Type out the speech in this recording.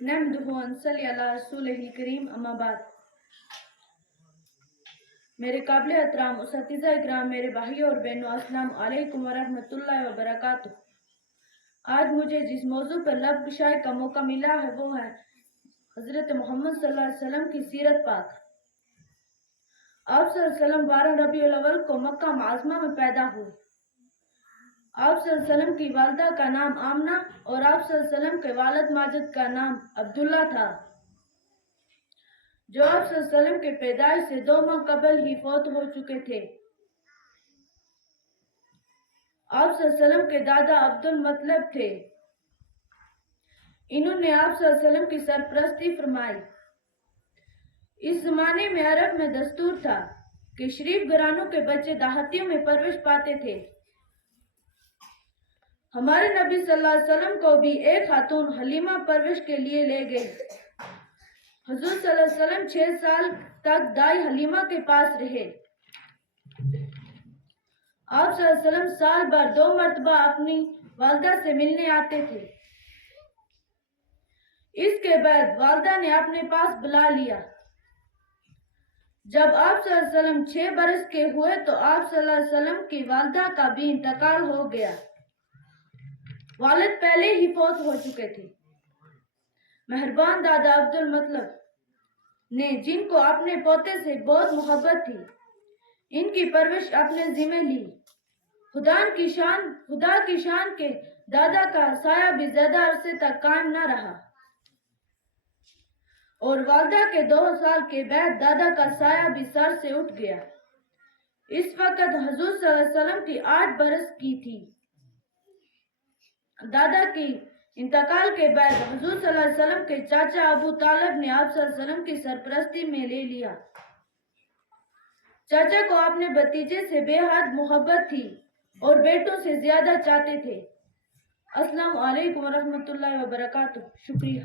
نحمدہ ونصلی علی رسولہ الکریم اما بعد۔ میرے قابل احترام اساتذہ اکرام، میرے بھائیوں اور بہنوں، السلام علیکم ورحمۃ اللہ وبرکاتہ۔ آج مجھے جس موضوع پر لب گشائی کا موقع ملا ہے وہ ہے حضرت محمد صلی اللہ علیہ وسلم کی سیرت پاک۔ آپ صلی اللہ علیہ وسلم 12 ربیع الاول کو مکہ معظمہ میں پیدا ہوئے۔ آپ صلی اللہ علیہ وسلم کی والدہ کا نام آمنہ اور آپ صلی اللہ علیہ وسلم کے والد ماجد کا نام عبداللہ تھا، جو آپ صلی اللہ علیہ وسلم کے پیدائش سے 2 ماہ قبل ہی فوت ہو چکے تھے۔ آپ صلی اللہ علیہ وسلم کے دادا عبد المطلب تھے۔ انہوں نے آپ صلی اللہ علیہ وسلم کی سرپرستی فرمائی۔ اس زمانے میں عرب میں دستور تھا کہ شریف گھرانوں کے بچے دیہاتیوں میں پرورش پاتے تھے۔ ہمارے نبی صلی اللہ علیہ وسلم کو بھی ایک خاتون حلیمہ پرورش کے لیے لے گئی۔ حضور صلی اللہ علیہ وسلم 6 سال تک دائی حلیمہ کے پاس رہے۔ آپ صلی اللہ علیہ وسلم سال بھر 2 مرتبہ اپنی والدہ سے ملنے آتے تھے۔ اس کے بعد والدہ نے اپنے پاس بلا لیا۔ جب آپ صلی اللہ علیہ وسلم 6 برس کے ہوئے تو آپ صلی اللہ علیہ وسلم کی والدہ کا بھی انتقال ہو گیا۔ والد پہلے ہی فوت ہو چکے تھے۔ مہربان دادا عبد المطلب نے، جن کو اپنے پوتے سے بہت محبت تھی، ان کی پرورش اپنے ذمہ لی۔ خدا کی شان کے دادا کا سایہ بھی زیادہ عرصے تک قائم نہ رہا، اور والدہ کے 2 سال کے بعد دادا کا سایہ بھی سر سے اٹھ گیا۔ اس وقت حضور صلی اللہ علیہ وسلم کی 8 برس کی تھی۔ دادا کی انتقال کے بعد حضور صلی اللہ علیہ وسلم کے چاچا ابو طالب نے آپ صلی اللہ علیہ وسلم کی سرپرستی میں لے لیا۔ چاچا کو اپنے بھتیجے سے بے حد محبت تھی اور بیٹوں سے زیادہ چاہتے تھے۔ السلام علیکم ورحمۃ اللہ وبرکاتہ۔ شکریہ۔